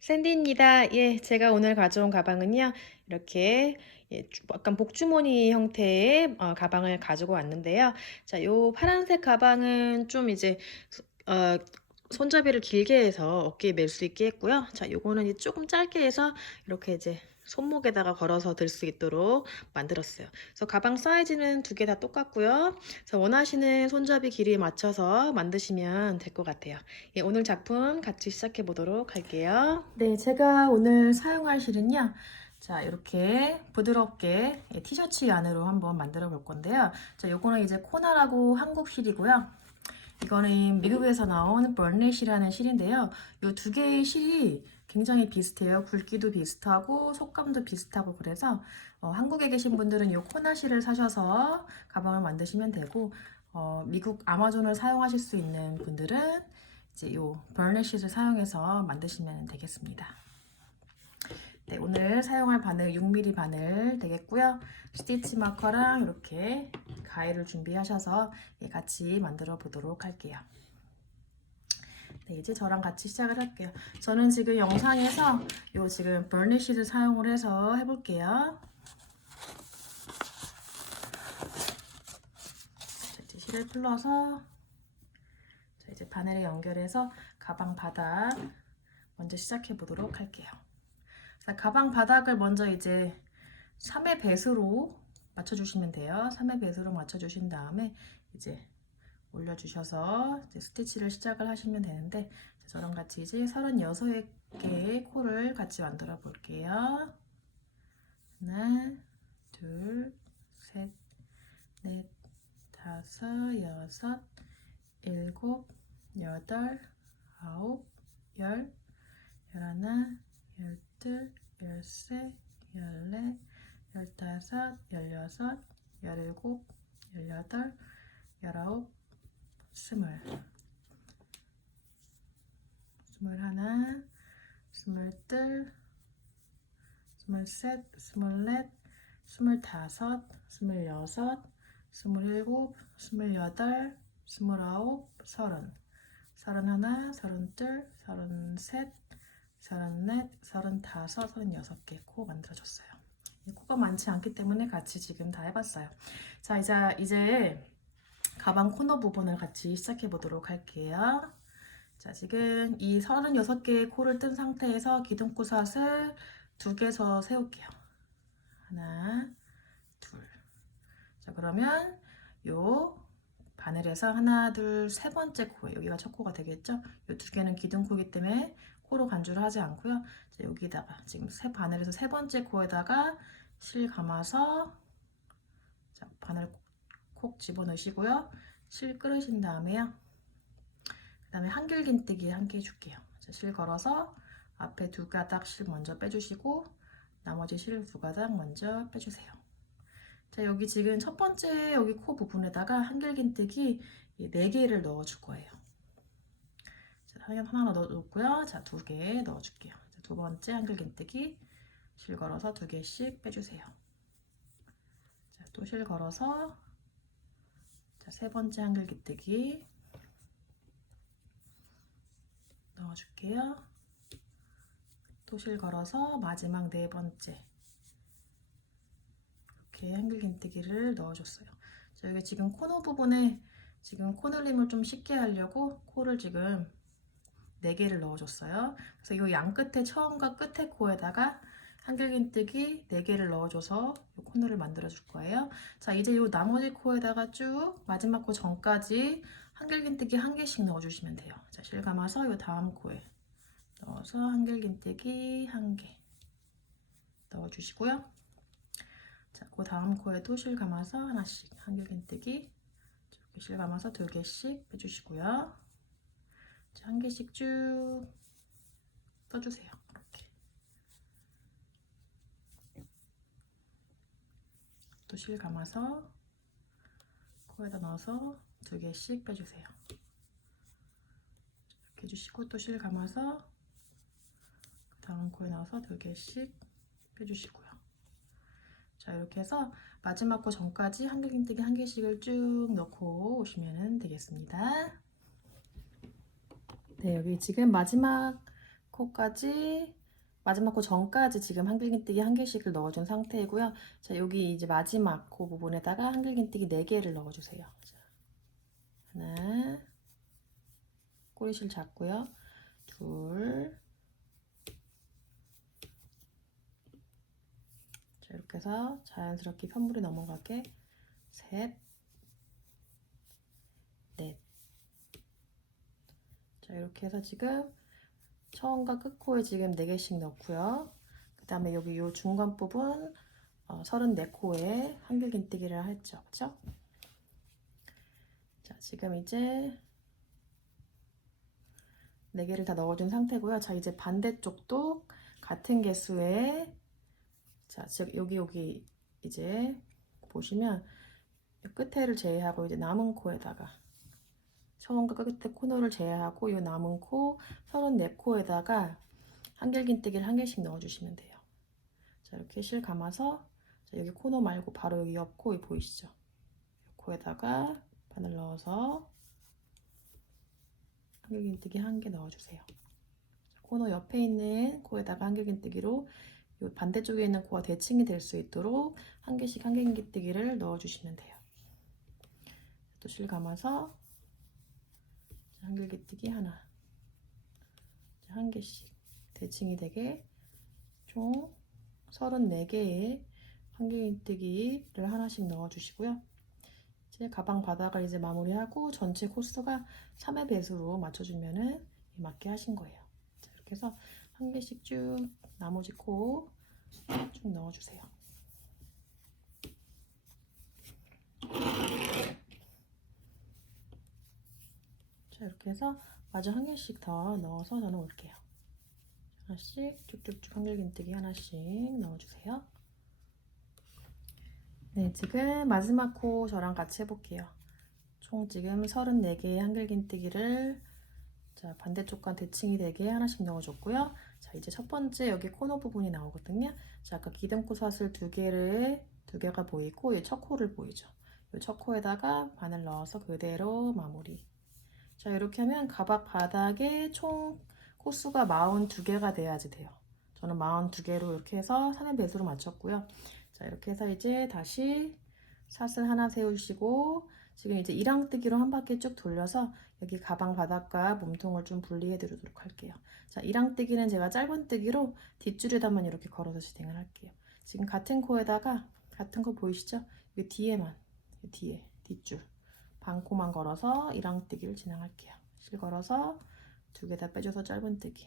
샌디입니다. 예, 제가 오늘 가져온 가방은요, 이렇게 약간 복주머니 형태의 가방을 가지고 왔는데요. 자, 요 파란색 가방은 좀 이제 소- 어, 손잡이를 길게 해서 어깨에 멜 수 있게 했고요. 자, 요거는 이제 조금 짧게 해서 이렇게 이제 손목에다가 걸어서 들 수 있도록 만들었어요. 그래서 가방 사이즈는 두 개 다 똑같고요. 그래서 원하시는 손잡이 길이에 맞춰서 만드시면 될 것 같아요. 예, 오늘 작품 같이 시작해 보도록 할게요. 네, 제가 오늘 사용할 실은요. 자, 이렇게 부드럽게 티셔츠 안으로 한번 만들어 볼 건데요. 자, 요거는 이제 코나라고 한국 실이고요. 이거는 미국에서 나온 버넷이라는 실인데요. 이 두 개의 실이 굉장히 비슷해요. 굵기도 비슷하고 속감도 비슷하고 그래서 한국에 계신 분들은 이 코나 실을 사셔서 가방을 만드시면 되고 미국 아마존을 사용하실 수 있는 분들은 이제 이 버넷 실을 사용해서 만드시면 되겠습니다. 네, 오늘 사용할 바늘 6mm 바늘 되겠고요. 스티치 마커랑 이렇게 가위를 준비하셔서 같이 만들어 보도록 할게요. 네, 이제 저랑 같이 시작을 할게요. 저는 지금 영상에서 요 지금 버니쉬를 사용을 해서 해볼게요. 자, 이제 실을 풀러서 자, 이제 바늘에 연결해서 가방 바닥 먼저 시작해 보도록 할게요. 자, 가방 바닥을 먼저 이제 3의 배수로 맞춰주시면 돼요. 3의 배수로 맞춰주신 다음에 이제 올려주셔서 이제 스티치를 시작을 하시면 되는데 저랑 같이 이제 36개의 코를 같이 만들어 볼게요. 하나, 둘, 셋, 넷, 다섯, 여섯, 일곱, 여덟, 아홉, 열, 열하나, 열둘, 열세, 열네, 열다섯, 열여섯, 열일곱, 열여덟, 열아홉, 스물, 스물하나, 스물둘, 스물셋, 스물넷, 스물다섯, 스물여섯, 스물일곱, 스물여덟, 스물아홉, 서른, 서른하나, 서른둘, 서른셋, 서른넷, 서른다섯, 서른여섯 개 코 만들어줬어요. 코가 많지 않기 때문에 같이 지금 다 해봤어요. 자, 이제 가방 코너 부분을 같이 시작해 보도록 할게요. 자, 지금 이 36개의 코를 뜬 상태에서 기둥코삿을 두 개서 세울게요. 하나, 둘. 자, 그러면 요 바늘에서 하나, 둘, 세 번째 코에 여기가 첫 코가 되겠죠? 요 두 개는 기둥코이기 때문에 코로 간주를 하지 않고요. 자, 여기다가 지금 바늘에서 세 번째 코에다가 실 감아서 자, 바늘 콕 집어넣으시고요. 실 끌으신 다음에요. 그 다음에 한길긴뜨기 한 개 해줄게요. 자, 실 걸어서 앞에 두 가닥 실 먼저 빼주시고 나머지 실 두 가닥 먼저 빼주세요. 자, 여기 지금 첫 번째 여기 코 부분에다가 한길긴뜨기 4개를 넣어줄 거예요. 자, 하나 넣어놓고요. 자, 2개 넣어줄게요. 자, 두 번째 한길긴뜨기 실 걸어서 2개씩 빼주세요. 자, 또 실 걸어서 자, 세 번째 한길긴뜨기 넣어줄게요. 또 실 걸어서 마지막 네 번째 이렇게 한길긴뜨기를 넣어줬어요. 자, 여기 지금 코너 부분에 지금 코늘림을 좀 쉽게 하려고 코를 지금 4개를 넣어줬어요. 그래서 이 양 끝에 처음과 끝에 코에다가 한길긴뜨기 4개를 넣어줘서 이 코너를 만들어 줄 거예요. 자, 이제 이 나머지 코에다가 쭉 마지막 코 전까지 한길긴뜨기 1개씩 넣어주시면 돼요. 자, 실 감아서 이 다음 코에 넣어서 한길긴뜨기 1개 넣어주시고요. 자, 그 다음 코에도 실 감아서 하나씩 한길긴뜨기 이렇게 실 감아서 2개씩 빼주시고요. 자, 1개씩 쭉 떠주세요. 이렇게 또 실 감아서 코에다 넣어서 2개씩 빼주세요. 이렇게 해주시고 또 실 감아서 그 다음 코에 넣어서 2개씩 빼주시고요. 자, 이렇게 해서 마지막 코 전까지 한길긴뜨기 1개씩을 쭉 넣고 오시면 되겠습니다. 네, 여기 지금 마지막 코까지 마지막 코 전까지 지금 한길긴뜨기 1개씩을 넣어준 상태이고요. 자, 여기 이제 마지막 코 부분에다가 한길긴뜨기 4개를 넣어주세요. 자, 하나, 꼬리실 잡고요. 둘, 자, 이렇게 해서 자연스럽게 편물이 넘어가게 셋, 넷. 자, 이렇게 해서 지금 처음과 끝코에 지금 4개씩 넣고요. 그 다음에 여기 요 중간 부분 34코에 한길긴뜨기를 했죠. 그쵸? 자, 지금 이제 4개를 다 넣어준 상태고요. 자, 이제 반대쪽도 같은 개수에 자, 즉 여기 이제 보시면 끝에를 제외하고 이제 남은 코에다가 처음과 끝에 코너를 제외하고 이 남은 코 34코에다가 한길긴뜨기를 1개씩 넣어주시면 돼요. 자, 이렇게 실 감아서 자, 여기 코너 말고 바로 여기 옆 코 보이시죠? 코에다가 바늘 넣어서 한길긴뜨기 1개 넣어주세요. 자, 코너 옆에 있는 코에다가 한길긴뜨기로 이 반대쪽에 있는 코가 대칭이 될 수 있도록 1개씩 한길긴뜨기를 넣어주시면 돼요. 또 실 감아서 한길긴뜨기 하나, 1개씩 대칭이 되게 총 34개의 한길긴뜨기를 하나씩 넣어주시고요. 이제 가방 바닥을 이제 마무리하고 전체 코스가 3의 배수로 맞춰주면은 맞게 하신 거예요. 자, 이렇게 해서 1개씩 쭉 나머지 코 쭉 넣어주세요. 자, 이렇게 해서 마저 1개씩 더 넣어서 저는 올게요. 하나씩 쭉쭉쭉 한길긴뜨기 하나씩 넣어주세요. 네, 지금 마지막 코 저랑 같이 해볼게요. 총 지금 34개의 한길긴뜨기를 자, 반대쪽과 대칭이 되게 하나씩 넣어줬고요. 자, 이제 첫 번째 여기 코너 부분이 나오거든요. 자, 아까 기둥코 사슬 2개가 보이고 이 첫 코를 보이죠. 이 첫 코에다가 바늘 넣어서 그대로 마무리. 자, 이렇게 하면 가방 바닥에 총 코수가 42개가 돼야지 돼요. 저는 42개로 이렇게 해서 3의 배수로 맞췄고요. 자, 이렇게 해서 이제 다시 사슬 하나 세우시고 지금 이제 이랑뜨기로 한 바퀴 쭉 돌려서 여기 가방 바닥과 몸통을 좀 분리해 드리도록 할게요. 자, 이랑뜨기는 제가 짧은뜨기로 뒷줄에다만 이렇게 걸어서 진행을 할게요. 지금 같은 코에다가 같은 코 보이시죠? 이 뒤에만 이 뒤에 뒷줄 반코만 걸어서 이랑뜨기를 진행할게요. 실 걸어서 2개 다 빼줘서 짧은뜨기.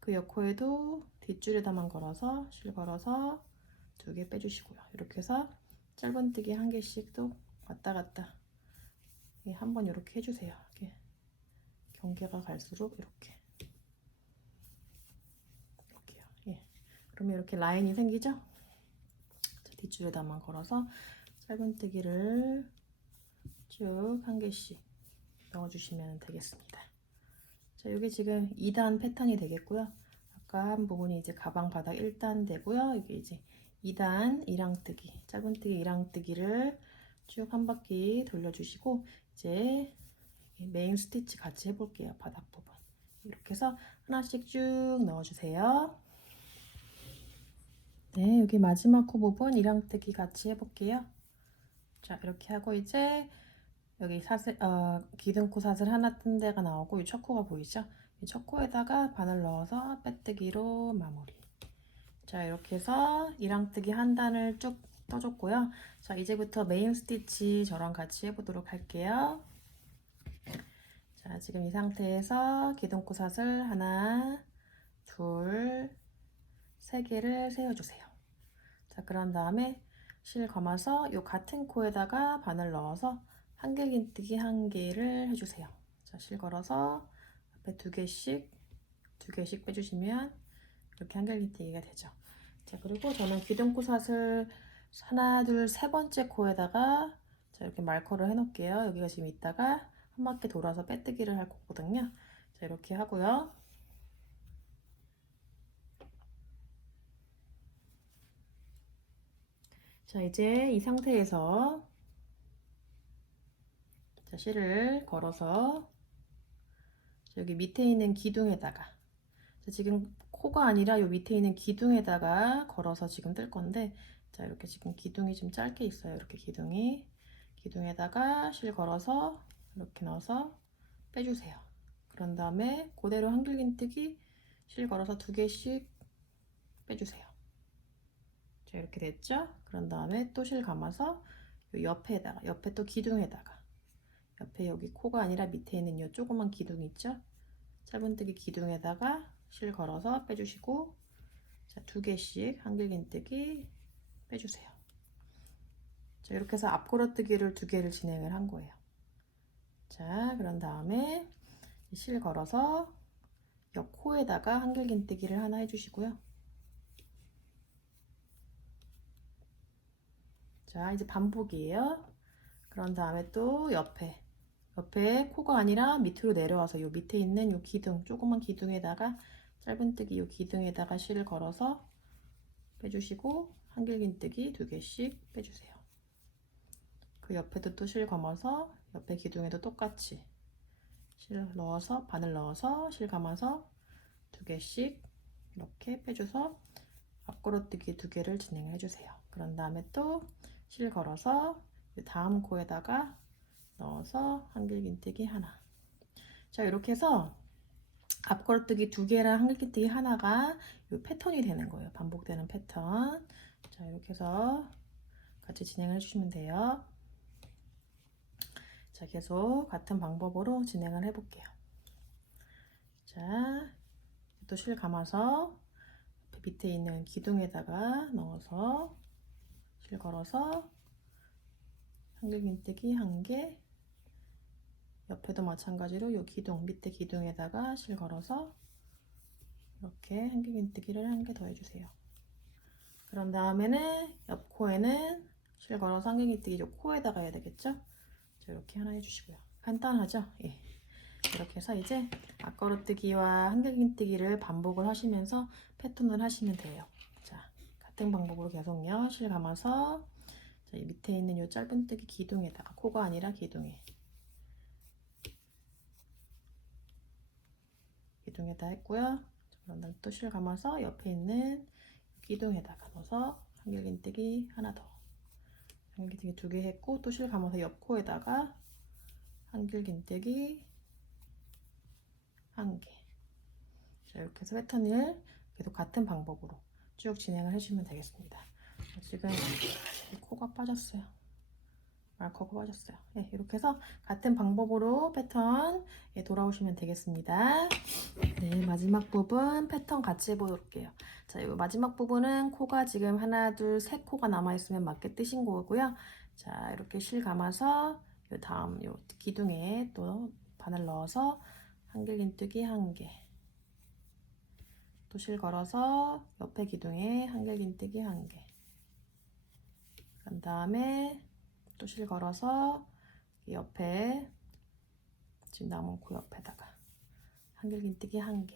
그 옆코에도 뒷줄에다만 걸어서 실 걸어서 2개 빼주시고요. 이렇게 해서 짧은뜨기 1개씩 또 왔다 갔다 한번 이렇게 해주세요. 이렇게 경계가 갈수록 이렇게요. 예. 그러면 이렇게 라인이 생기죠? 자, 뒷줄에다만 걸어서 짧은뜨기를 쭉 1개씩 넣어주시면 되겠습니다. 자, 여기 지금 2단 패턴이 되겠고요. 아까 한 부분이 이제 가방 바닥 1단 되고요. 이게 이제 2단 이랑뜨기, 짧은뜨기 이랑뜨기를 쭉 한 바퀴 돌려주시고 이제 메인 스티치 같이 해볼게요. 바닥 부분 이렇게 해서 하나씩 쭉 넣어주세요. 네, 여기 마지막 코 부분 이랑뜨기 같이 해볼게요. 자, 이렇게 하고 이제 여기 사슬, 기둥코 사슬 하나 뜬 데가 나오고 이 첫 코가 보이죠? 이 첫 코에다가 바늘 넣어서 빼뜨기로 마무리. 자, 이렇게 해서 이랑뜨기 한 단을 쭉 떠줬고요. 자, 이제부터 메인 스티치 저랑 같이 해보도록 할게요. 자, 지금 이 상태에서 기둥코 사슬 하나, 둘, 3개를 세워주세요. 자, 그런 다음에 실 감아서 이 같은 코에다가 바늘 넣어서 한길긴뜨기 1개를 해주세요. 자, 실 걸어서 앞에 2개씩 빼주시면 이렇게 한길긴뜨기가 되죠. 자, 그리고 저는 기둥코 사슬 하나, 둘, 3번째 코에다가 자, 이렇게 마커를 해놓을게요. 여기가 지금 있다가 한 바퀴 돌아서 빼뜨기를 할 거거든요. 자, 이렇게 하고요. 자, 이제 이 상태에서 자, 실을 걸어서 여기 밑에 있는 기둥에다가 지금 코가 아니라 요 밑에 있는 기둥에다가 걸어서 지금 뜰 건데, 자, 이렇게 지금 기둥이 좀 짧게 있어요. 이렇게 기둥에다가 실 걸어서 이렇게 넣어서 빼주세요. 그런 다음에 그대로 한길긴뜨기 실 걸어서 2개씩 빼주세요. 자, 이렇게 됐죠? 그런 다음에 또 실 감아서 요 옆에 또 기둥에다가, 옆에 여기 코가 아니라 밑에 있는 요 조그만 기둥 있죠? 짧은뜨기 기둥에다가 실 걸어서 빼주시고, 자, 2개씩 한길긴뜨기 빼주세요. 자, 이렇게 해서 앞걸어뜨기를 2개를 진행을 한 거예요. 자, 그런 다음에 실 걸어서 옆 코에다가 한길긴뜨기를 하나 해주시고요. 자, 이제 반복이에요. 그런 다음에 또 옆에 코가 아니라 밑으로 내려와서 요 밑에 있는 요 기둥, 조그만 기둥에다가 짧은뜨기 요 기둥에다가 실을 걸어서 빼주시고, 한길긴뜨기 2개씩 빼주세요. 그 옆에도 또 실 감아서 옆에 기둥에도 똑같이 실 넣어서, 바늘 넣어서 실 감아서 2개씩 이렇게 빼줘서 앞걸어뜨기 2개를 진행해 주세요. 그런 다음에 또 실 걸어서 다음 코에다가 넣어서 한길긴뜨기 하나. 자, 이렇게 해서 앞걸어뜨기 2개랑 한길긴뜨기 하나가 이 패턴이 되는 거예요. 반복되는 패턴. 자, 이렇게 해서 같이 진행을 해주시면 돼요. 자, 계속 같은 방법으로 진행을 해볼게요. 자, 또 실 감아서 밑에 있는 기둥에다가 넣어서 실 걸어서 한길긴뜨기 1개, 옆에도 마찬가지로 이 기둥, 밑에 기둥에다가 실 걸어서 이렇게 한길긴뜨기를 1개 더 해주세요. 그런 다음에는 옆 코에는 실 걸어서 한길긴뜨기 이 코에다가 해야 되겠죠? 자, 이렇게 하나 해주시고요. 간단하죠? 예. 이렇게 해서 이제 앞걸어뜨기와 한길긴뜨기를 반복을 하시면서 패턴을 하시면 돼요. 자, 같은 방법으로 계속요. 실 감아서, 자, 이 밑에 있는 이 짧은뜨기 기둥에다가, 코가 아니라 기둥에다 했고요. 그런 다음에 또 실 감아서 옆에 있는 기둥에다가 넣어서 한길긴뜨기 하나 더, 한길긴뜨기 2개 했고, 또 실 감아서 옆 코에다가 한길긴뜨기 1개. 자, 이렇게 해서 패턴을 계속 같은 방법으로 쭉 진행을 해주시면 되겠습니다. 지금 코가 빠졌어요. 마커가 빠졌어요. 네, 이렇게 해서 같은 방법으로 패턴 돌아오시면 되겠습니다. 네, 마지막 부분 패턴 같이 해볼게요. 자, 이 마지막 부분은 코가 지금 하나, 둘, 세 코가 남아있으면 맞게 뜨신 거고요. 자, 이렇게 실 감아서 요 다음 요 기둥에 또 바늘 넣어서 한길긴뜨기 1개, 또 실 걸어서 옆에 기둥에 한길긴뜨기 1개, 그 다음에 또 실 걸어서 옆에 지금 남은 코 옆에다가 한길긴뜨기 1개,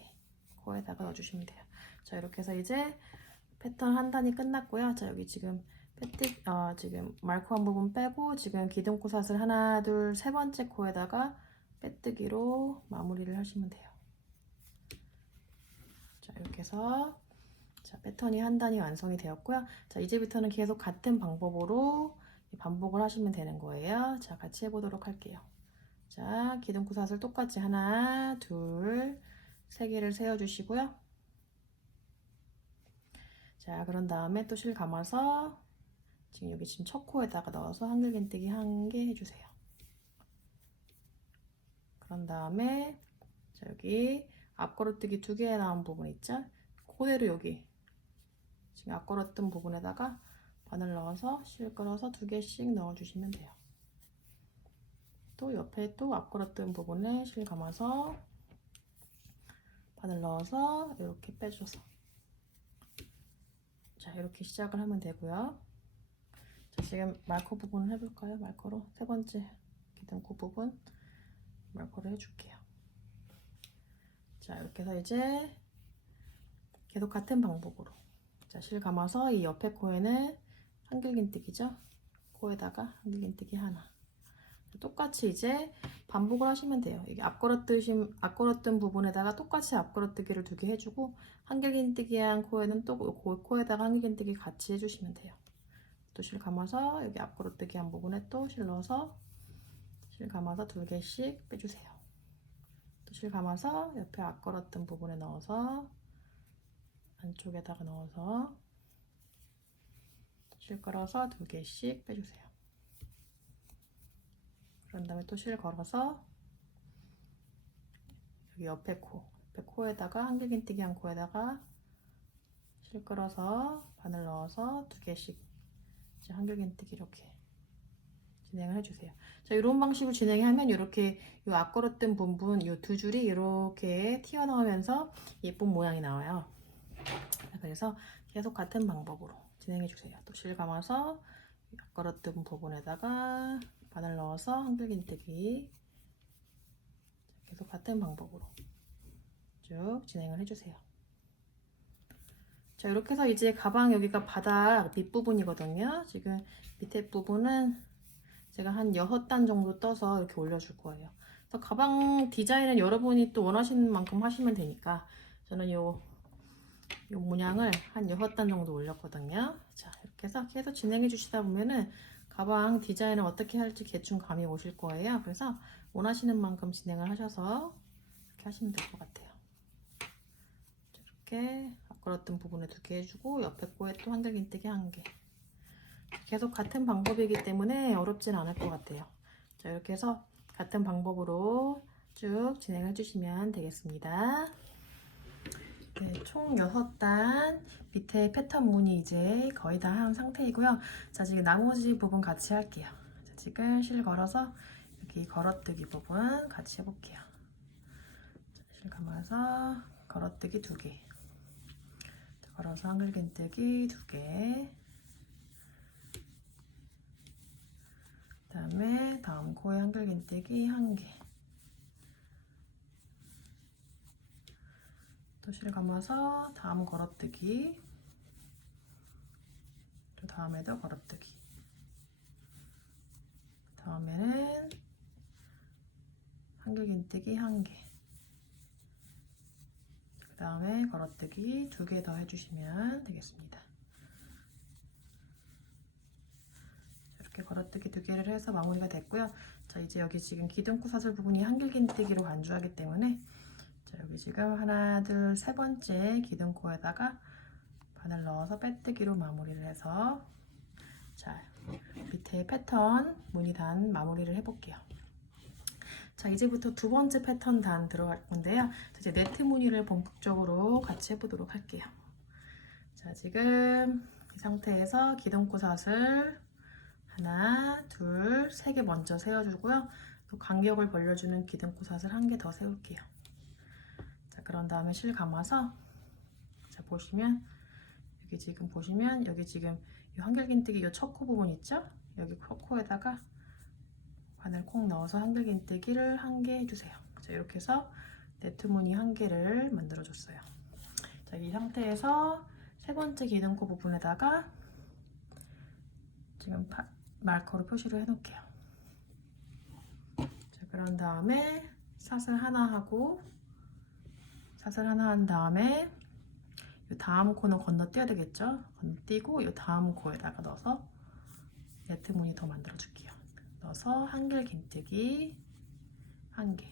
코에다가 넣어주시면 돼요. 자, 이렇게 해서 이제 패턴 한 단이 끝났고요. 자, 여기 지금 지금 마크한 부분 빼고 지금 기둥코삿을 하나, 둘, 세 번째 코에다가 빼뜨기로 마무리를 하시면 돼요. 자, 이렇게 해서 자, 패턴이 한 단이 완성이 되었고요. 자, 이제부터는 계속 같은 방법으로 반복을 하시면 되는 거예요. 자, 같이 해보도록 할게요. 자, 기둥코삿을 똑같이 하나, 둘, 세 개를 세워주시고요. 자, 그런 다음에 또 실 감아서 지금 여기 지금 첫 코에다가 넣어서 한길긴뜨기 1개 해주세요. 그런 다음에 자, 여기 앞걸어뜨기 2개 나온 부분 있죠? 그대로 여기 지금 앞걸었던 부분에다가 바늘 넣어서 실 끌어서 2개씩 넣어주시면 돼요. 또 옆에 또 앞걸었던 부분에 실 감아서 바늘 넣어서 이렇게 빼줘서, 자, 이렇게 시작을 하면 되고요. 자, 지금 마커 부분을 해볼까요? 마커로 세 번째 기둥코 부분 마커를 해줄게요. 자, 이렇게 해서 이제 계속 같은 방법으로, 자, 실 감아서 이 옆에 코에는 한길긴뜨기죠? 코에다가 한길긴뜨기 하나, 똑같이 이제 반복을 하시면 돼요. 이게 앞걸었던 부분에다가 똑같이 앞걸어뜨기를 2개 해주고 한길긴뜨기 한 코에는 또 코에다가 한길긴뜨기 같이 해주시면 돼요. 또 실 감아서 여기 앞걸어뜨기 한 부분에 또 실 넣어서 실 감아서 2개씩 빼주세요. 또 실 감아서 옆에 앞걸었던 부분에 넣어서 안쪽에다가 넣어서 실 걸어서 2개씩 빼주세요. 그런 다음에 또 실 걸어서 여기 옆에 코에다가 한길긴뜨기 한 코에다가 실 끌어서 바늘 넣어서 2개씩 이제 한길긴뜨기 이렇게 진행을 해주세요. 자, 이런 방식으로 진행하면 이렇게 이 앞걸었던 부분 이 2줄이 이렇게 튀어나오면서 예쁜 모양이 나와요. 그래서 계속 같은 방법으로 진행해 주세요. 또 실 감아서 앞걸었던 부분에다가 바늘 넣어서 한길긴뜨기 계속 같은 방법으로 쭉 진행을 해주세요. 자, 이렇게 해서 이제 가방 여기가 바닥 밑부분이거든요. 지금 밑에 부분은 제가 한 6단 정도 떠서 이렇게 올려줄 거예요. 그래서 가방 디자인은 여러분이 또 원하시는 만큼 하시면 되니까 저는 요 문양을 한 6단 정도 올렸거든요. 자, 이렇게 해서 계속 진행해 주시다 보면은 가방 디자인을 어떻게 할지 대충 감이 오실 거예요. 그래서 원하시는 만큼 진행을 하셔서 이렇게 하시면 될 것 같아요. 이렇게 앞걸었던 부분에 2개 해주고 옆에 코에 또 한길긴뜨기 1개. 계속 같은 방법이기 때문에 어렵진 않을 것 같아요. 자, 이렇게 해서 같은 방법으로 쭉 진행해 주시면 되겠습니다. 네, 총 6단 밑에 패턴 무늬 이제 거의 다 한 상태이고요. 자, 지금 나머지 부분 같이 할게요. 자, 지금 실 걸어서 여기 걸어뜨기 부분 같이 해볼게요. 자, 실 감아서 걸어뜨기 2개. 자, 걸어서 한길긴뜨기 2개. 그 다음에 다음 코에 한길긴뜨기 1개. 또 실 감아서 다음 걸어뜨기. 또 다음에도 걸어뜨기. 다음에는 한길긴뜨기 1개. 그 다음에 걸어뜨기 2개 더 해주시면 되겠습니다. 이렇게 걸어뜨기 2개를 해서 마무리가 됐고요. 자, 이제 여기 지금 기둥코 사슬 부분이 한길긴뜨기로 간주하기 때문에 자, 여기 지금 하나, 둘, 세 번째 기둥코에다가 바늘 넣어서 빼뜨기로 마무리를 해서 자, 밑에 패턴 무늬 단 마무리를 해볼게요. 자, 이제부터 2번째 패턴 단 들어갈 건데요. 이제 네트 무늬를 본격적으로 같이 해보도록 할게요. 자, 지금 이 상태에서 기둥코 사슬 하나, 둘, 3개 먼저 세워주고요. 또 간격을 벌려주는 기둥코 사슬 1개 더 세울게요. 자, 그런 다음에 실 감아서 자, 보시면 여기 지금 보시면 여기 지금 이 한길긴뜨기 이 첫 코 부분 있죠? 여기 코에다가 바늘 콕 넣어서 한길긴뜨기를 1개 해주세요. 자, 이렇게 해서 네트 무늬 1개를 만들어 줬어요. 자, 이 상태에서 세 번째 기둥코 부분에다가 지금 마커로 표시를 해 놓을게요. 자, 그런 다음에 사슬 하나 하고 사슬 하나 한 다음에 이 다음 코는 건너뛰어야 되겠죠? 건너뛰고 이 다음 코에다가 넣어서 네트 무늬 더 만들어 줄게요. 넣어서 한길긴뜨기 1개.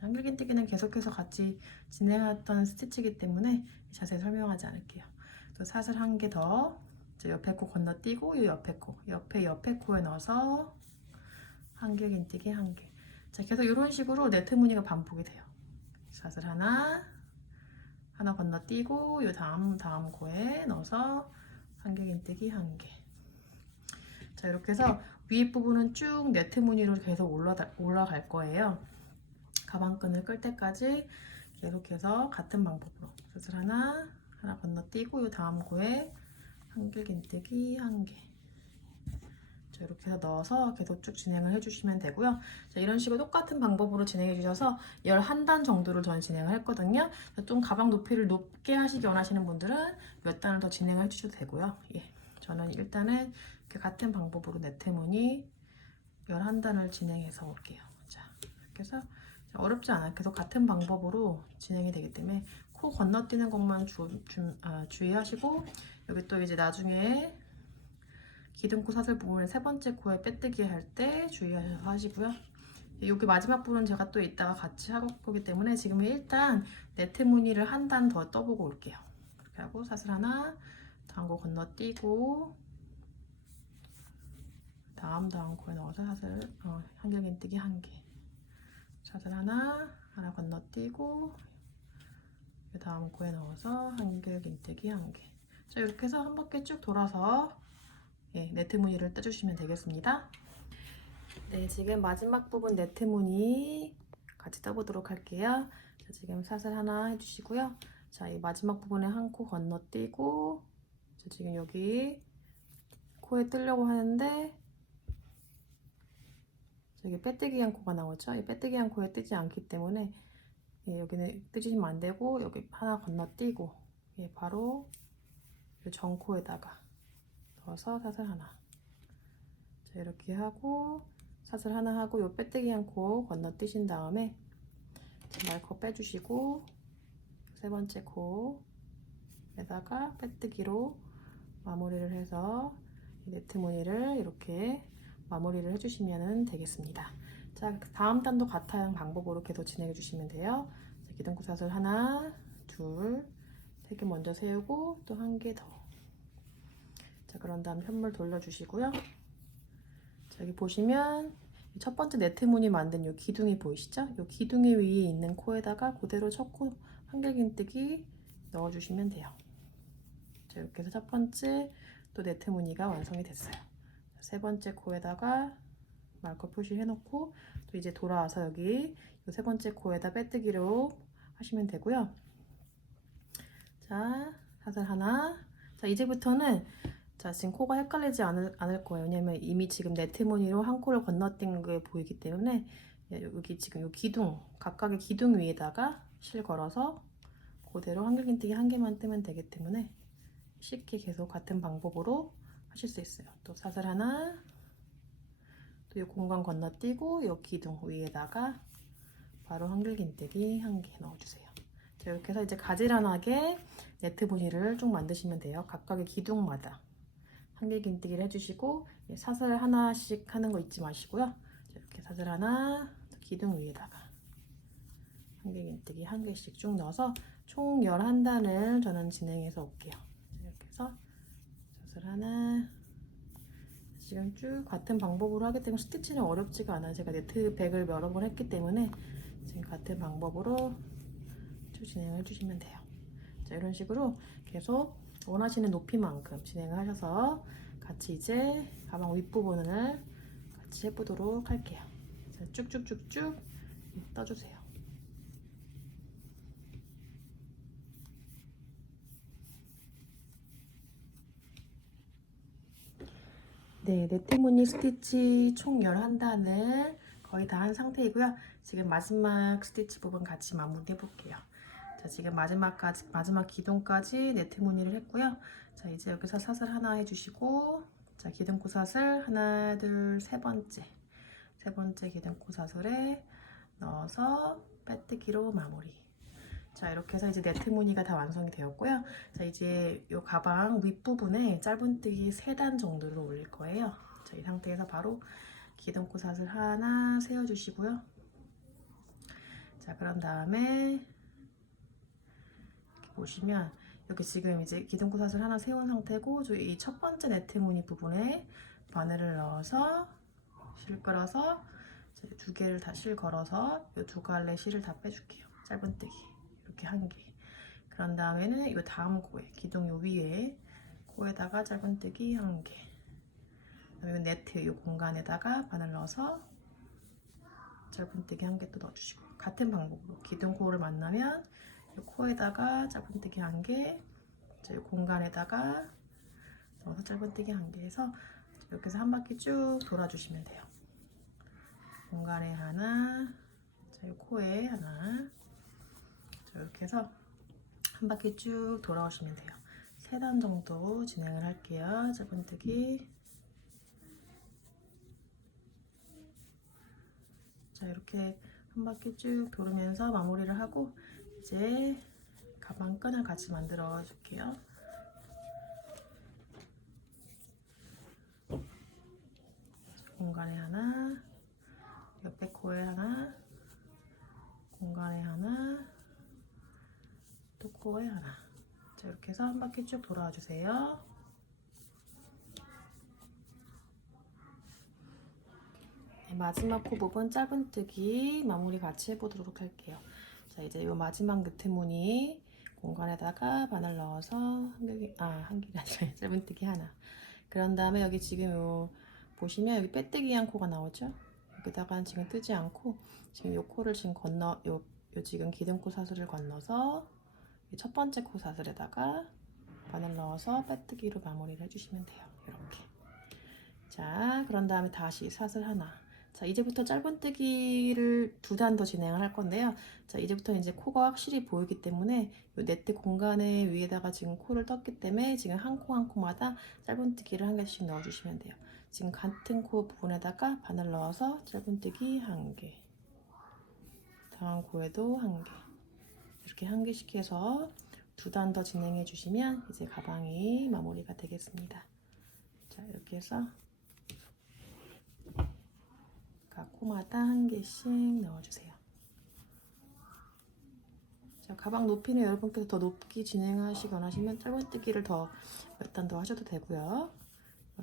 한길긴뜨기는 계속해서 같이 진행했던 스티치이기 때문에 자세히 설명하지 않을게요. 또 사슬 1개 더 옆에 코 건너뛰고 이 옆에 코 옆에 코에 넣어서 한길긴뜨기 1개. 자, 계속 이런 식으로 네트 무늬가 반복이 돼요. 사슬 하나 건너뛰고 이 다음 코에 넣어서 한길긴뜨기 1개. 자, 이렇게 해서 위에 부분은 쭉 네트 무늬로 계속 올라갈 거예요. 가방끈을 끌 때까지 계속해서 같은 방법으로 사슬 하나 건너뛰고 이 다음 코에 한길긴뜨기 1개. 자, 이렇게 해서 넣어서 계속 쭉 진행을 해주시면 되고요. 자, 이런 식으로 똑같은 방법으로 진행해 주셔서 11단 정도를 저는 진행을 했거든요. 좀 가방 높이를 높게 하시기 원하시는 분들은 몇 단을 더 진행을 해주셔도 되고요. 예, 저는 일단은 이렇게 같은 방법으로 네트 무늬 11단을 진행해서 올게요. 자, 이렇게 해서 어렵지 않아요. 계속 같은 방법으로 진행이 되기 때문에 코 건너뛰는 것만 주의하시고, 여기 또 이제 나중에 기둥코 사슬 부분에 세 번째 코에 빼뜨기 할 때 주의하셔서 하시고요. 여기 마지막 부분 제가 또 이따가 같이 할 거기 때문에 지금은 일단 네트 무늬를 한 단 더 떠보고 올게요. 그렇게 하고 사슬 하나, 다음 코 건너뛰고, 다음 코에 넣어서 사슬 한길긴뜨기 한 개, 사슬 하나 건너뛰고, 다음 코에 넣어서 한길긴뜨기 한 개. 자, 이렇게 해서 한 바퀴 쭉 돌아서 네트 무늬를 떠주시면 되겠습니다. 네, 지금 마지막 부분 네트 무늬 같이 떠보도록 할게요. 자, 지금 사슬 하나 해주시고요. 자, 이 마지막 부분에 한 코 건너뛰고, 자, 지금 여기 코에 뜨려고 하는데 여기 빼뜨기 한 코가 나오죠. 이 빼뜨기 한 코에 뜨지 않기 때문에 여기는 뜨시면 안 되고, 여기 하나 건너뛰고, 바로 전 코에다가 넣어서 사슬 하나. 자, 이렇게 하고 사슬 하나 하고 요 빼뜨기 한 코 건너뛰신 다음에 말컷 빼주시고, 세 번째 코에다가 빼뜨기로 마무리를 해서 네트 무늬를 이렇게 마무리를 해주시면 되겠습니다. 자, 다음 단도 같은 방법으로 계속 진행해 주시면 돼요. 자, 기둥코 사슬 하나, 둘, 세 개 먼저 세우고 또 한 개 더. 자, 그런 다음 현물 돌려주시고요. 자, 여기 보시면 첫 번째 네트 무늬 만든 요 기둥이 보이시죠? 요 기둥이 위에 있는 코에다가 그대로 첫 코 한길긴뜨기 넣어주시면 돼요. 자, 이렇게 해서 첫 번째 또 네트 무늬가 완성이 됐어요. 세 번째 코에다가 말컷 표시해 놓고 또 이제 돌아와서 여기 세 번째 코에다 빼뜨기로 하시면 되고요. 자, 사슬 하나. 자, 이제부터는 자, 지금 코가 헷갈리지 않을 거예요. 왜냐면 이미 지금 네트 무늬로 한 코를 건너뛴 게 보이기 때문에 여기 지금 요 기둥, 각각의 기둥 위에다가 실 걸어서 그대로 한길긴뜨기 한 개만 뜨면 되기 때문에 쉽게 계속 같은 방법으로 하실 수 있어요. 또 사슬 하나, 또 이 공간 건너뛰고 이 기둥 위에다가 바로 한길긴뜨기 한 개 넣어주세요. 자, 이렇게 해서 이제 가지런하게 네트 무늬를 쭉 만드시면 돼요. 각각의 기둥마다 한길긴뜨기를 해주시고 사슬 하나씩 하는 거 잊지 마시고요. 자, 이렇게 사슬 하나, 기둥 위에다가 한길긴뜨기 한 개씩 쭉 넣어서 총 11단을 저는 진행해서 올게요. 이렇게 해서 사슬 하나, 지금 쭉 같은 방법으로 하기 때문에 스티치는 어렵지가 않아요. 제가 네트 백을 여러 번 했기 때문에 지금 같은 방법으로 쭉 진행을 해주시면 돼요. 자, 이런 식으로 계속 원하시는 높이만큼 진행을 하셔서 같이 이제 가방 윗부분을 같이 해보도록 할게요. 자, 쭉쭉쭉쭉 떠주세요. 네, 네트 무늬 스티치 총 11단을 거의 다 한 상태이고요. 지금 마지막 스티치 부분 같이 마무리 해볼게요. 자, 지금 마지막 기둥까지 네트 무늬를 했고요. 자, 이제 여기서 사슬 하나 해주시고, 자, 기둥코 사슬 하나, 둘, 세 번째 기둥코 사슬에 넣어서 빼뜨기로 마무리. 자, 이렇게 해서 이제 네트 무늬가 다 완성이 되었고요. 자, 이제 이 가방 윗부분에 짧은뜨기 3단 정도를 올릴 거예요. 자, 이 상태에서 바로 기둥코 사슬 하나 세워주시고요. 자, 그런 다음에 이렇게 보시면 여기 지금 이제 기둥코 사슬 하나 세운 상태고, 이 첫 번째 네트 무늬 부분에 바늘을 넣어서 실 끌어서 두 개를 다 실 걸어서 이 두 갈래 실을 다 빼줄게요. 짧은뜨기 이렇게 한 개. 그런 다음에는 이 다음 코에 기둥 요 위에 코에다가 짧은뜨기 한 개. 그리고 네트 이 공간에다가 바늘 넣어서 짧은뜨기 한 개 또 넣어주시고, 같은 방법으로 기둥 코를 만나면 이 코에다가 짧은뜨기 한 개, 이 공간에다가 넣어서 짧은뜨기 한 개 해서 이렇게 해서 한 바퀴 쭉 돌아주시면 돼요. 공간에 하나, 자, 이 코에 하나. 자, 이렇게 해서 한 바퀴 쭉 돌아오시면 돼요. 3단 정도 진행을 할게요. 짧은뜨기. 자, 이렇게 한 바퀴 쭉 돌으면서 마무리를 하고 이제 가방 끈을 같이 만들어 줄게요. 공간에 하나, 옆에 코에 하나, 공간에 하나, 또 코에 하나. 자, 이렇게 해서 한 바퀴 쭉 돌아와 주세요. 네, 마지막 코 부분 짧은뜨기 마무리 같이 해보도록 할게요. 자, 이제 이 마지막 느트무늬 공간에다가 바늘 넣어서 한 길이 아니라 짧은뜨기 하나. 그런 다음에 여기 지금 요 보시면 여기 빼뜨기한 코가 나오죠? 여기다가 지금 뜨지 않고 지금 요 코를 지금 요 지금 기둥코 사슬을 건너서 첫 번째 코 사슬에다가 바늘 넣어서 빼뜨기로 마무리를 해주시면 돼요. 이렇게. 자, 그런 다음에 다시 사슬 하나. 자, 이제부터 짧은뜨기를 2단 더 진행을 할 건데요. 자, 이제부터 이제 코가 확실히 보이기 때문에 이 네트 공간에 위에다가 지금 코를 떴기 때문에 지금 한 코 한 코마다 짧은뜨기를 한 개씩 넣어주시면 돼요. 지금 같은 코 부분에다가 바늘 넣어서 짧은뜨기 한 개. 다음 코에도 한 개. 이렇게 한 개씩 해서 2단 더 진행해 주시면 이제 가방이 마무리가 되겠습니다. 자, 이렇게 해서 각 코마다 한 개씩 넣어주세요. 자, 가방 높이는 여러분께서 더 높게 진행하시거나 하시면 짧은뜨기를 더 몇 단 더 하셔도 되고요.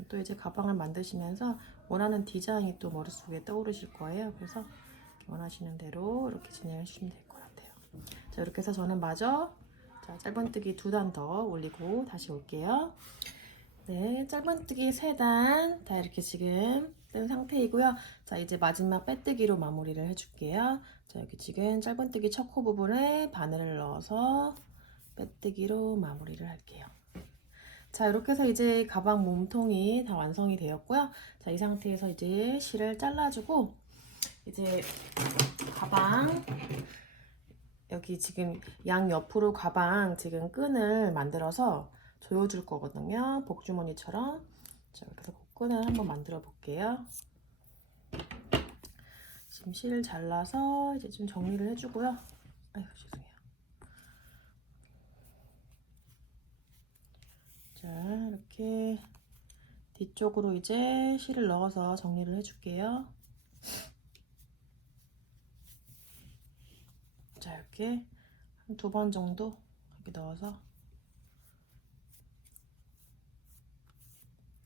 또 이제 가방을 만드시면서 원하는 디자인이 또 머릿속에 떠오르실 거예요. 그래서 원하시는 대로 이렇게 진행해 주시면 될 것 같아요. 자, 이렇게 해서 저는 마저 짧은뜨기 2단 더 올리고 다시 올게요. 네, 짧은뜨기 3단 다 이렇게 지금 뜬 상태이고요. 자, 이제 마지막 빼뜨기로 마무리를 해줄게요. 자, 여기 지금 짧은뜨기 첫 코 부분에 바늘을 넣어서 빼뜨기로 마무리를 할게요. 자, 이렇게 해서 이제 가방 몸통이 다 완성이 되었고요. 자, 이 상태에서 이제 실을 잘라주고 이제 가방 여기 지금 양 옆으로 가방 지금 끈을 만들어서 조여줄 거거든요. 복주머니처럼. 자, 이렇게 해서 끈을 한번 만들어 볼게요. 지금 실 잘라서 이제 좀 정리를 해주고요. 아이고, 죄송해요. 자, 이렇게 뒤쪽으로 이제 실을 넣어서 정리를 해줄게요. 자, 이렇게 한 2번 정도 이렇게 넣어서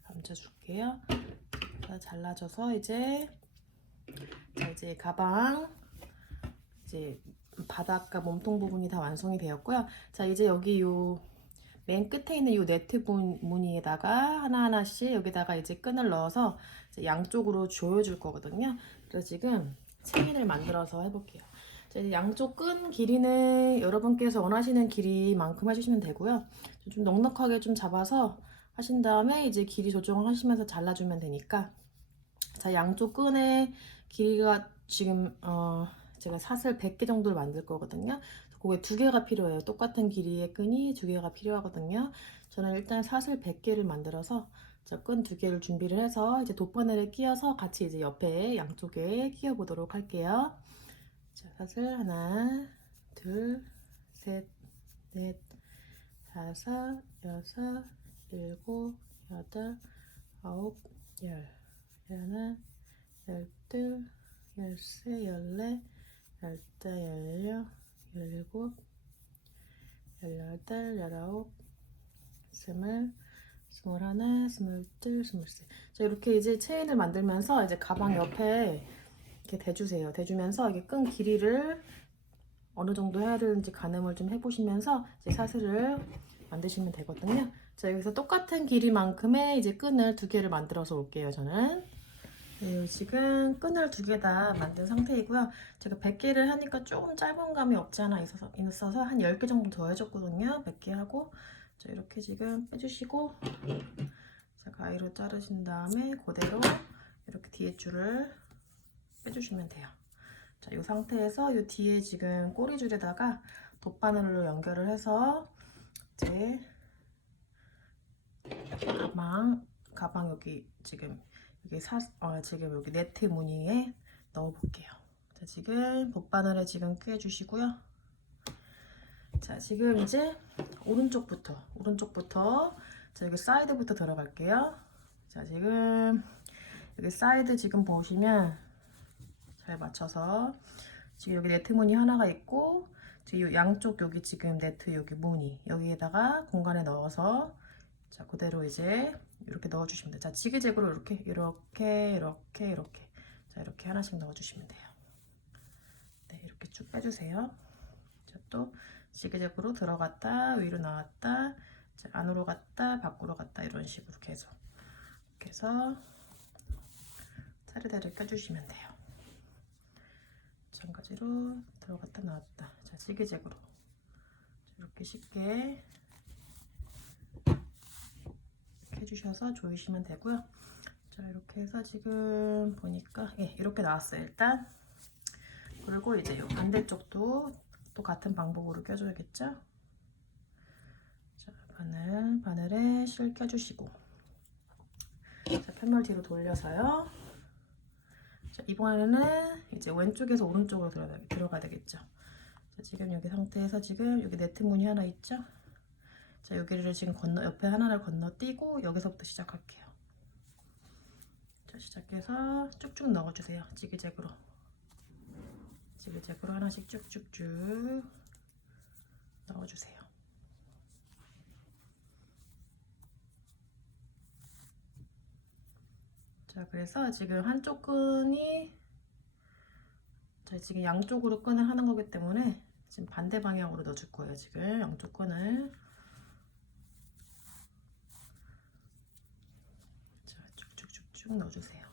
감춰줄게요. 자, 잘라줘서 이제 가방 이제 바닥과 몸통 부분이 다 완성이 되었고요. 자, 이제 여기 요 맨 끝에 있는 요 네트 무늬에다가 하나하나씩 여기다가 이제 끈을 넣어서 이제 양쪽으로 조여줄 거거든요. 그래서 지금 체인을 만들어서 해볼게요. 자, 이제 양쪽 끈 길이는 여러분께서 원하시는 길이만큼 해주시면 되고요. 좀 넉넉하게 좀 잡아서 하신 다음에 이제 길이 조정을 하시면서 잘라주면 되니까. 자, 양쪽 끈의 길이가 지금 제가 사슬 100개 정도를 만들 거거든요. 그게 2개가 필요해요. 똑같은 길이의 끈이 2개가 필요하거든요. 저는 일단 사슬 100개를 만들어서 끈 2개를 준비를 해서 이제 돗바늘에 끼워서 같이 이제 옆에 양쪽에 끼워 보도록 할게요. 자, 사슬 하나, 둘, 셋, 넷, 다섯, 여섯, 일곱, 여덟, 아홉, 열. 열하나, 열둘, 열세, 열네, 열다, 열여, 열일곱, 열여덟, 열아홉, 스물, 스물하나, 스물둘, 스물셋. 자, 이렇게 이제 체인을 만들면서 이제 가방 옆에 이렇게 대주세요. 대주면서 이게 끈 길이를 어느 정도 해야 되는지 가늠을 좀 해보시면서 이제 사슬을 만드시면 되거든요. 자, 여기서 똑같은 길이만큼의 이제 끈을 2개를 만들어서 올게요, 저는. 네, 지금 끈을 2개 다 만든 상태이고요. 제가 100개를 하니까 조금 짧은 감이 없지 않아 있어서 한 10개 정도 더 해줬거든요. 100개 하고. 자, 이렇게 지금 빼주시고, 자, 가위로 자르신 다음에 그대로 이렇게 뒤에 줄을 빼주시면 돼요. 자, 이 상태에서 이 뒤에 지금 꼬리줄에다가 돗바늘로 연결을 해서 이제 가방 여기 지금 지금 여기 네트 무늬에 넣어 볼게요. 자, 지금 복바늘에 지금 꿰주시고요. 자, 지금 이제 오른쪽부터 자, 여기 사이드부터 들어갈게요. 자, 지금 여기 사이드 지금 보시면 잘 맞춰서 지금 여기 네트 무늬 하나가 있고 지금 양쪽 여기 지금 네트 여기 무늬 여기에다가 공간에 넣어서 자, 그대로 이제 이렇게 넣어주시면 돼요. 자, 지그재그로 이렇게 자, 이렇게 하나씩 넣어주시면 돼요. 네, 이렇게 쭉 빼주세요. 자, 또 지그재그로 들어갔다 위로 나왔다 자, 안으로 갔다 밖으로 갔다 이런 식으로 계속 이렇게 해서 차례대로 껴주시면 돼요. 마찬가지로 들어갔다 나왔다 자, 지그재그로 이렇게 쉽게 해주셔서 조이시면 되고요. 자, 이렇게 해서 지금 보니까 예, 이렇게 나왔어요. 일단 그리고 이제 요 반대쪽도 또 같은 방법으로 껴줘야겠죠. 자, 바늘에 실 껴주시고 자, 편물 뒤로 돌려서요. 자, 이번에는 이제 왼쪽에서 오른쪽으로 들어가야 되겠죠. 자, 지금 여기 상태에서 지금 여기 네트 무늬 하나 있죠. 자, 여기를 지금 옆에 하나를 건너뛰고 여기서부터 시작할게요. 자, 시작해서 쭉쭉 넣어주세요. 지그재그로 하나씩 쭉쭉쭉 넣어주세요. 자, 그래서 지금 한쪽 끈이 자, 지금 양쪽으로 끈을 하는 거기 때문에 지금 반대 방향으로 넣어줄 거예요. 지금 양쪽 끈을 자, 쭉쭉쭉쭉 넣어주세요.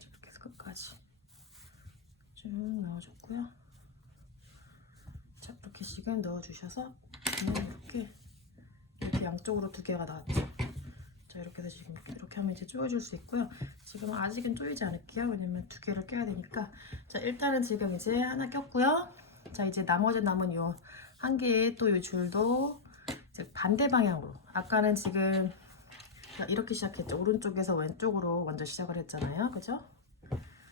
이렇게 해서 끝까지 쭉 넣어줬고요. 자, 이렇게 지금 넣어주셔서 이렇게 양쪽으로 두 개가 나왔죠. 자, 이렇게 해서 지금 이렇게 하면 이제 조여줄 수 있고요. 지금 아직은 조이지 않을게요. 왜냐면 두 개를 껴야 되니까. 자, 일단은 지금 이제 하나 꼈고요. 자, 이제 나머지 남은 요 한 개의 또 요 줄도 이제 반대 방향으로. 아까는 지금 이렇게 시작했죠. 오른쪽에서 왼쪽으로 먼저 시작을 했잖아요. 그죠?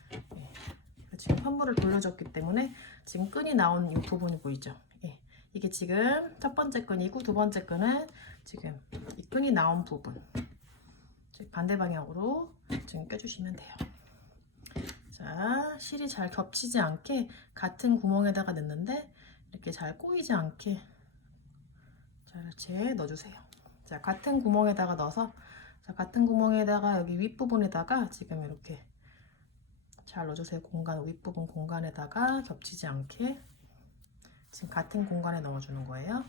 네. 지금 편물을 돌려줬기 때문에 지금 끈이 나온 이 부분이 보이죠? 예. 이게 지금 첫 번째 끈이고 두 번째 끈은 지금 이 끈이 나온 부분. 반대 방향으로 지금 껴주시면 돼요. 자, 실이 잘 겹치지 않게 같은 구멍에다가 넣는데 이렇게 잘 꼬이지 않게 자, 이렇게 넣어주세요. 자, 같은 구멍에다가 넣어서 자, 같은 구멍에다가 여기 윗부분에다가 지금 이렇게 잘 넣어주세요. 윗부분 공간에다가 겹치지 않게 지금 같은 공간에 넣어주는 거예요.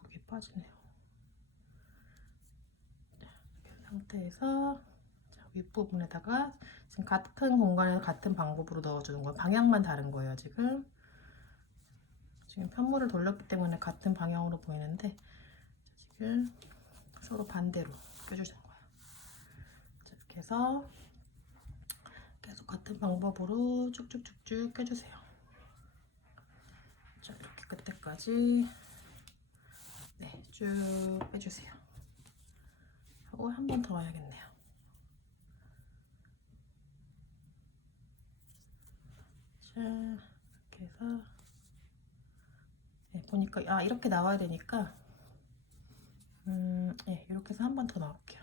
이렇게 빠지네요. 이렇게 상태에서 자, 윗부분에다가 지금 같은 공간에 같은 방법으로 넣어주는 거예요. 방향만 다른 거예요. 지금 편물을 돌렸기 때문에 같은 방향으로 보이는데 지금 서로 반대로 껴주시는 거예요. 자, 이렇게 해서 계속 같은 방법으로 쭉쭉쭉쭉 껴주세요. 자, 이렇게 끝에까지 네, 쭉 빼주세요. 하고 한 번 더 와야겠네요. 자, 이렇게 해서 네, 보니까 아 이렇게 나와야 되니까 예, 이렇게 해서 한 번 더 넣을게요.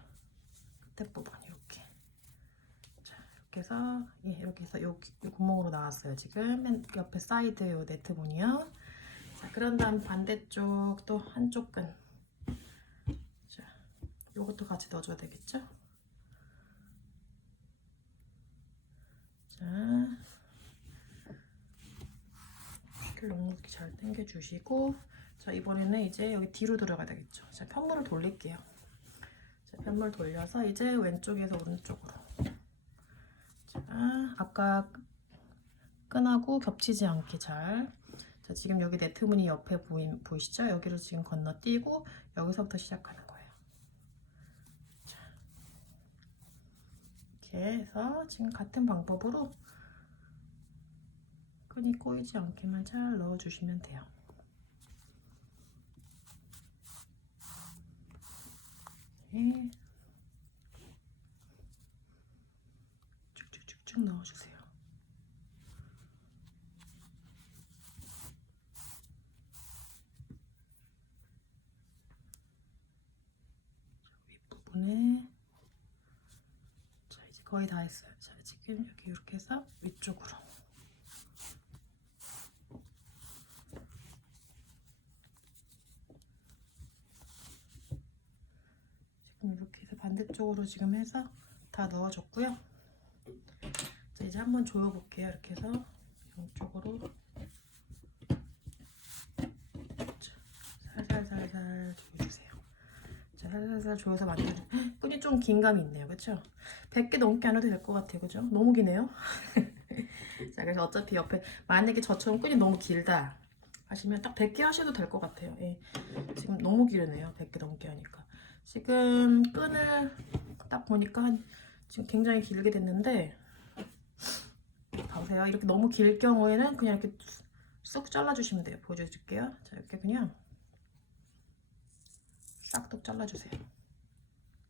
끝에 부분 이렇게. 자, 이렇게 해서 예, 이렇게 해서 요 구멍으로 나왔어요. 지금 맨 옆에 사이드 요 네트 분이요. 자, 그런 다음 반대쪽 또 한쪽 끈. 자, 요것도 같이 넣어줘야 되겠죠? 자, 이렇게 넉넉히 잘 당겨주시고 자, 이번에는 이제 여기 뒤로 들어가야 되겠죠? 자, 편물을 돌릴게요. 자, 편물 돌려서 이제 왼쪽에서 오른쪽으로. 자, 아까 끈하고 겹치지 않게 잘. 자, 지금 여기 네트 무늬 옆에 보이시죠? 여기를 지금 건너뛰고 여기서부터 시작하는 거예요. 자, 이렇게 해서 지금 같은 방법으로 끈이 꼬이지 않게만 잘 넣어주시면 돼요. 네. 쭉쭉쭉쭉 넣어주세요. 윗부분에 자 이제 거의 다 했어요. 자 지금 이렇게 해서 위쪽으로 지금 이렇게 해서 반대쪽으로 지금 해서 다 넣어줬고요. 자 이제 한번 조여볼게요. 이렇게 해서 이쪽으로 살살살살 조여주세요. 자, 살살살 조여서 만들어주세요. 끈이 좀 긴 감이 있네요. 그쵸? 100개 넘게 안 해도 될 것 같아요. 그죠? 너무 기네요. 자, 그래서 어차피 옆에 만약에 저처럼 끈이 너무 길다 하시면 딱 100개 하셔도 될 것 같아요. 예. 지금 너무 길네요. 100개 넘게 하니까. 지금 끈을 딱 보니까 지금 굉장히 길게 됐는데 보세요. 이렇게 너무 길 경우에는 그냥 이렇게 쑥 잘라주시면 돼요. 보여줄게요. 자, 이렇게 그냥 싹둑 잘라주세요.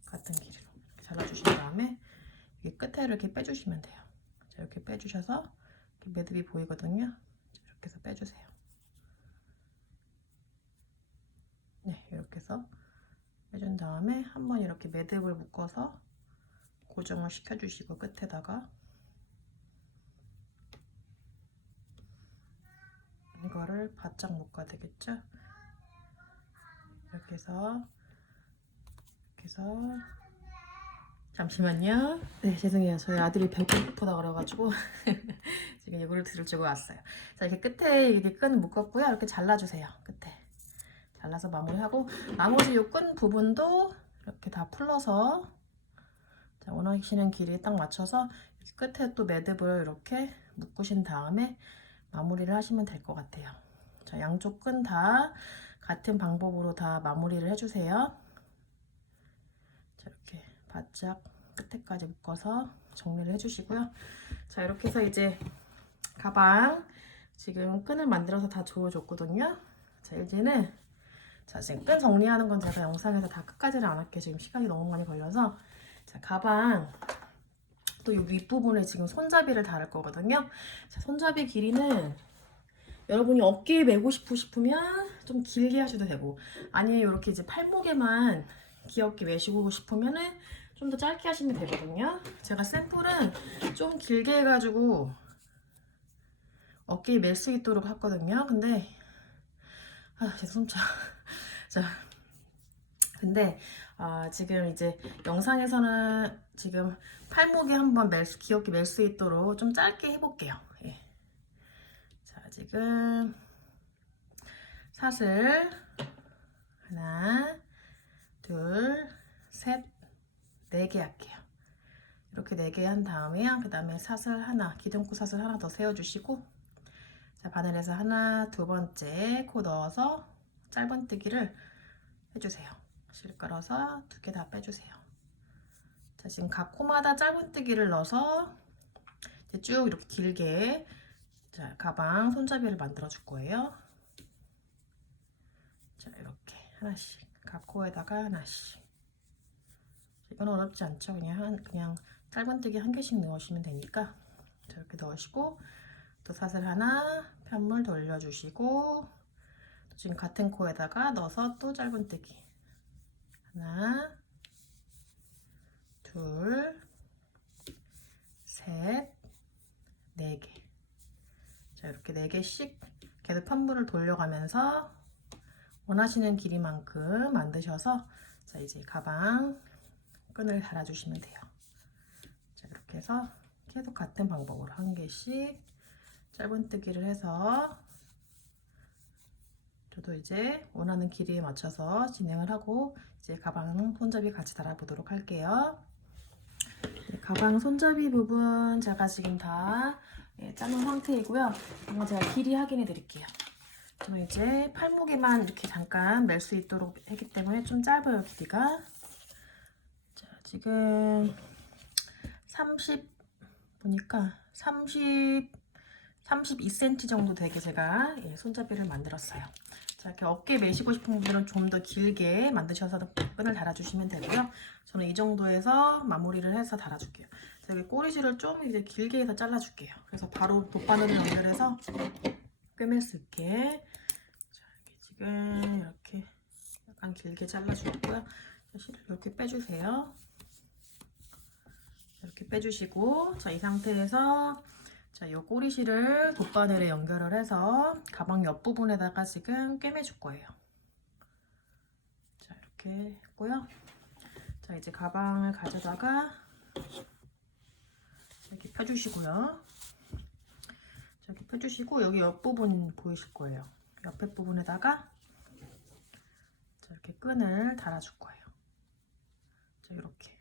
같은 길이로 이렇게 잘라주신 다음에 여기 끝에 이렇게 빼주시면 돼요. 자, 이렇게 빼주셔서 이렇게 매듭이 보이거든요. 자, 이렇게 해서 빼주세요. 네, 이렇게 해서 빼준 다음에 한번 이렇게 매듭을 묶어서 고정을 시켜주시고 끝에다가 이거를 바짝 묶어야 되겠죠? 이렇게 해서 잠시만요. 네, 죄송해요. 저희 아들이 배고프다 그래가지고 지금 이거를 들을 줄 왔어요. 자, 이렇게 끝에 이렇게 끈 묶었고요. 이렇게 잘라주세요. 끝에 잘라서 마무리하고 나머지 이 끈 부분도 이렇게 다 풀러서 자, 원하시는 길이에 딱 맞춰서 끝에 또 매듭을 이렇게 묶으신 다음에 마무리를 하시면 될 것 같아요. 자, 양쪽 끈 다 같은 방법으로 다 마무리를 해주세요. 자, 이렇게 바짝 끝에까지 묶어서 정리를 해주시고요. 자, 이렇게 해서 이제 가방 지금 끈을 만들어서 다 조여줬거든요. 자, 이제는 자, 지금 끈 정리하는 건 제가 영상에서 다 끝까지는 안 할게요. 지금 시간이 너무 많이 걸려서. 자, 가방 또 이 윗부분에 지금 손잡이를 달을 거거든요. 자, 손잡이 길이는 여러분이 어깨에 메고 싶으면 좀 길게 하셔도 되고, 아니면 이렇게 이제 팔목에만 귀엽게 매시고 싶으면은 좀 더 짧게 하시면 되거든요. 제가 샘플은 좀 길게 해가지고 어깨에 멜 수 있도록 했거든요. 근데 제 손차. 자, 근데 지금 이제 영상에서는 지금 팔목에 한번 귀엽게 멜 수 있도록 좀 짧게 해볼게요. 예. 자, 지금 사슬 하나, 둘, 셋, 4개 할게요. 이렇게 4개 한 다음에요. 그 다음에 사슬 하나, 기둥코 사슬 하나 더 세워주시고, 자, 바늘에서 하나, 두 번째 코 넣어서 짧은뜨기를 해주세요. 실끌어서 2개 다 빼주세요. 자, 지금 각 코마다 짧은뜨기를 넣어서 이제 쭉 이렇게 길게 자, 가방 손잡이를 만들어 줄 거예요. 자, 이렇게 하나씩 각 코에다가 하나씩. 이건 어렵지 않죠. 그냥 짧은뜨기 1개씩 넣으시면 되니까. 자, 이렇게 넣으시고 또 사슬 하나 편물 돌려주시고 지금 같은 코에다가 넣어서 또 짧은뜨기 하나, 둘, 셋, 4개. 자, 이렇게 4개씩 계속 편물을 돌려가면서 원하시는 길이만큼 만드셔서 자, 이제 가방 끈을 달아주시면 돼요. 자, 이렇게 해서 계속 같은 방법으로 1개씩 짧은뜨기를 해서 저도 이제 원하는 길이에 맞춰서 진행을 하고 이제 가방 손잡이 같이 달아보도록 할게요. 네, 가방 손잡이 부분 제가 지금 다 짜놓은 상태이고요. 한번 제가 길이 확인해 드릴게요. 저는 이제 팔목에만 이렇게 잠깐 멜 수 있도록 했기 때문에 좀 짧아요, 길이가. 자, 지금 30 보니까 30 32cm 정도 되게 제가 손잡이를 만들었어요. 자, 이렇게 어깨 매시고 싶은 분들은 좀 더 길게 만드셔서 끈을 달아주시면 되고요. 저는 이 정도에서 마무리를 해서 달아줄게요. 자, 여기 꼬리실을 좀 이제 길게 해서 잘라줄게요. 그래서 바로 돗바늘을 연결해서 꿰맬 수 있게. 자, 이렇게 지금 이렇게 약간 길게 잘라주고요. 실을 이렇게 빼주세요. 이렇게 빼주시고, 자, 이 상태에서 자, 이 꼬리실을 돗바늘에 연결을 해서 가방 옆부분에다가 지금 꿰매줄 거예요. 자, 이렇게 했고요. 자, 이제 가방을 가져다가 이렇게 펴주시고요. 자, 이렇게 펴주시고 여기 옆부분 보이실 거예요. 옆에 부분에다가 자, 이렇게 끈을 달아줄 거예요. 자, 이렇게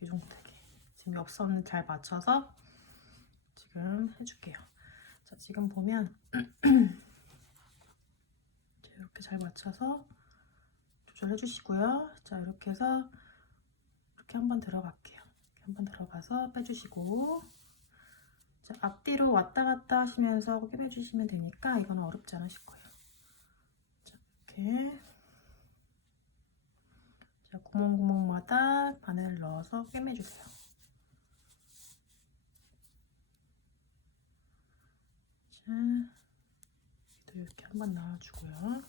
이 정도 되게 지금 옆선을 잘 맞춰서 지금 해줄게요. 자, 지금 보면 이렇게 잘 맞춰서 조절해 주시고요. 자, 이렇게 해서 이렇게 한번 들어갈게요. 한번 들어가서 빼주시고, 자, 앞뒤로 왔다 갔다 하시면서 꿰매주시면 되니까 이거는 어렵지 않으실 거예요. 자, 이렇게 자, 구멍구멍마다 바늘을 넣어서 꿰매주세요. 자, 또 이렇게 한번 넣어주고요.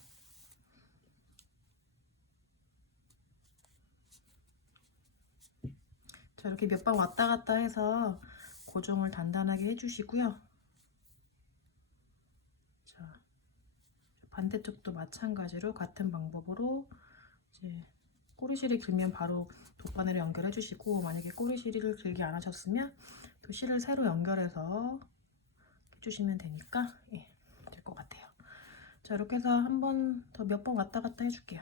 자, 이렇게 몇 번 왔다 갔다 해서 고정을 단단하게 해주시고요. 자, 반대쪽도 마찬가지로 같은 방법으로 이제 꼬리실이 길면 바로 돗바늘에 연결해 주시고, 만약에 꼬리실을 길게 안 하셨으면 또 실을 새로 연결해서 해주시면 되니까 될 것 같아요. 자, 이렇게 해서 한 번 더 몇 번 왔다 갔다 해줄게요.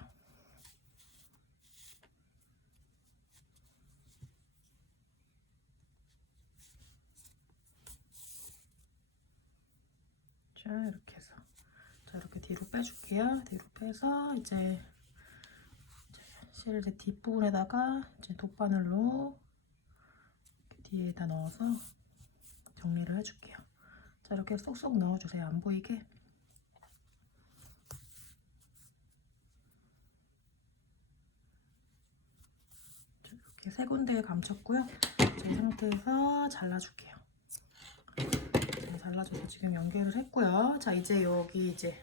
자, 이렇게 해서 자, 이렇게 뒤로 빼줄게요. 뒤로 빼서 이제 실을 이제 뒷부분에다가 이제 돗바늘로 이렇게 뒤에다 넣어서 정리를 해줄게요. 자, 이렇게 쏙쏙 넣어주세요. 안 보이게. 자, 이렇게 세 군데에 감췄고요. 자, 이 상태에서 잘라줄게요. 자, 잘라줘서 지금 연결을 했고요. 자, 이제 여기 이제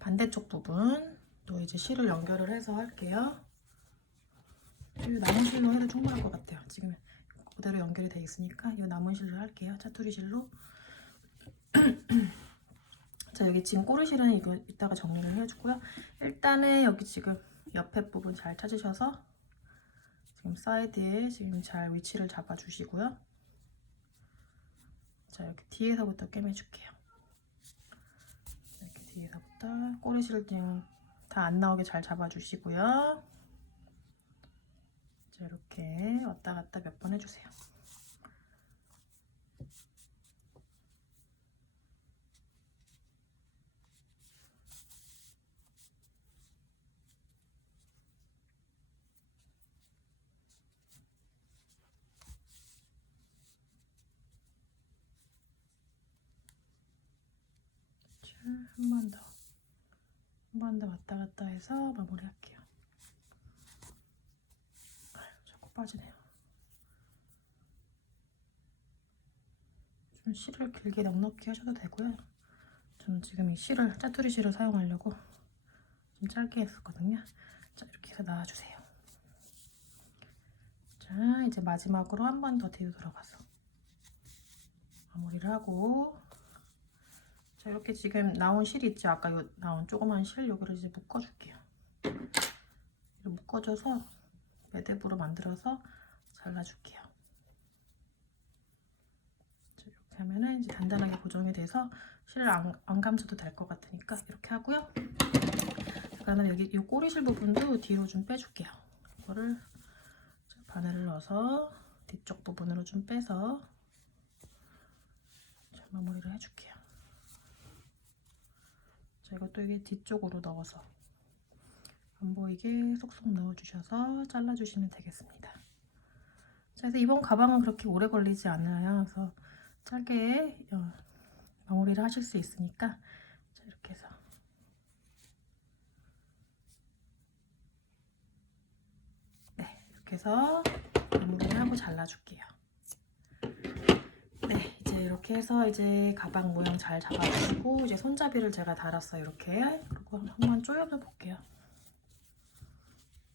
반대쪽 부분 또 이제 실을 연결을 해서 할게요. 이 남은 실로 해도 충분할 것 같아요. 지금 그대로 연결이 돼 있으니까 이 남은 실로 할게요. 짜투리 실로. 자, 여기 지금 꼬리실은 이거 이따가 정리를 해주고요. 일단은 여기 지금 옆에 부분 잘 찾으셔서 지금 사이드에 지금 잘 위치를 잡아주시고요. 자, 이렇게 뒤에서부터 꿰매줄게요. 이렇게 뒤에서부터 꼬리실을 지금 다 안 나오게 잘 잡아주시고요. 자, 이렇게 왔다 갔다 몇 번 해주세요. 한 번 더. 한 번 더 왔다 갔다 해서 마무리할게요. 자꾸 빠지네요. 좀 실을 길게 넉넉히 하셔도 되고요. 저는 지금 이 실을 짜투리 실을 사용하려고 좀 짧게 했었거든요. 자, 이렇게 해서 놔주세요. 자, 이제 마지막으로 한 번 더 뒤로 들어가서 마무리를 하고, 자, 이렇게 지금 나온 실 있죠? 아까 요 나온 조그만 실 요거를 이제 묶어줄게요. 묶어줘서 매듭으로 만들어서 잘라줄게요. 자, 이렇게 하면은 이제 단단하게 고정이 돼서 실을 안 감춰도 될 것 같으니까 이렇게 하고요. 그러면 여기 이 꼬리실 부분도 뒤로 좀 빼줄게요. 이거를 바늘을 넣어서 뒤쪽 부분으로 좀 빼서 마무리를 해줄게요. 자, 이것도 이게 뒤쪽으로 넣어서 안 보이게 쏙쏙 넣어주셔서 잘라주시면 되겠습니다. 자, 그래서 이번 가방은 그렇게 오래 걸리지 않아요. 그래서 짧게 마무리를 하실 수 있으니까 자, 이렇게 해서 네, 이렇게 해서 마무리를 하고 잘라줄게요. 네, 이제 이렇게 해서 이제 가방 모양 잘 잡아주시고 이제 손잡이를 제가 달았어요. 이렇게. 그리고 한번 조여서 볼게요.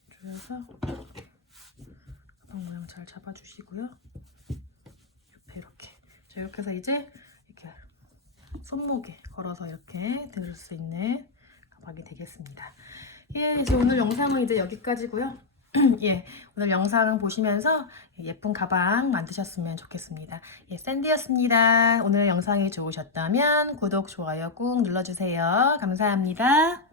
조여서 가방 모양 잘 잡아주시고요. 옆에 이렇게. 자, 이렇게 해서 이제 이렇게 손목에 걸어서 이렇게 들을 수 있는 가방이 되겠습니다. 예, 이제 오늘 영상은 이제 여기까지고요. 예, 오늘 영상 보시면서 예쁜 가방 만드셨으면 좋겠습니다. 예, 샌디였습니다. 오늘 영상이 좋으셨다면 구독, 좋아요 꾹 눌러주세요. 감사합니다.